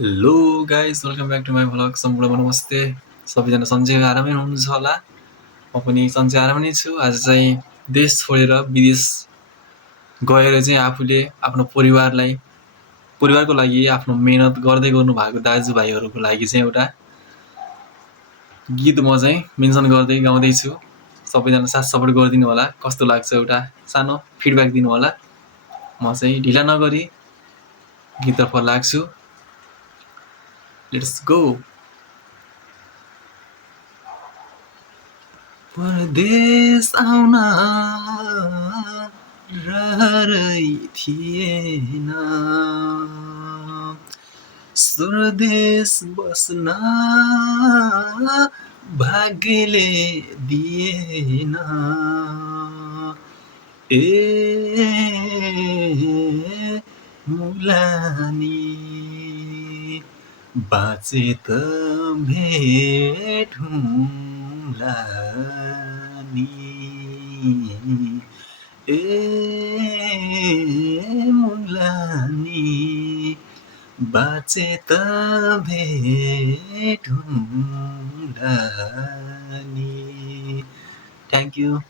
Hello guys welcome back to my vlog. सम्पूर्णमा नमस्ते। सबैजना सन्चै आरामै हुनुहुन्छ होला। म पनि सन्चै आरामै नै छु। आज चाहिँ देश छोडेर विदेश गएर चाहिँ आफूले आफ्नो परिवारको लागि आफ्नो मेहनत गर्दै गर्नुभएको दाजुभाइहरूको लागि चाहिँ एउटा गीत म चाहिँ मेन्सन गर्दै गाउँदैछु। सबैजना साथ सपोर्ट गरिदिनु होला। कस्तो लाग्छ एउटा सानो फिडब्याक दिनु होला। म चाहिँ ढिला नगरी गीततर्फ लाग्छु। Let's go. परदेश आउन रहरै थिएन, स्वदेश बस्न भाग्यले दिएन। ए मुलानी बाँचे त भेटौँला नि। ए मुलानी बाँचे त भेटौँला नि। Thank you.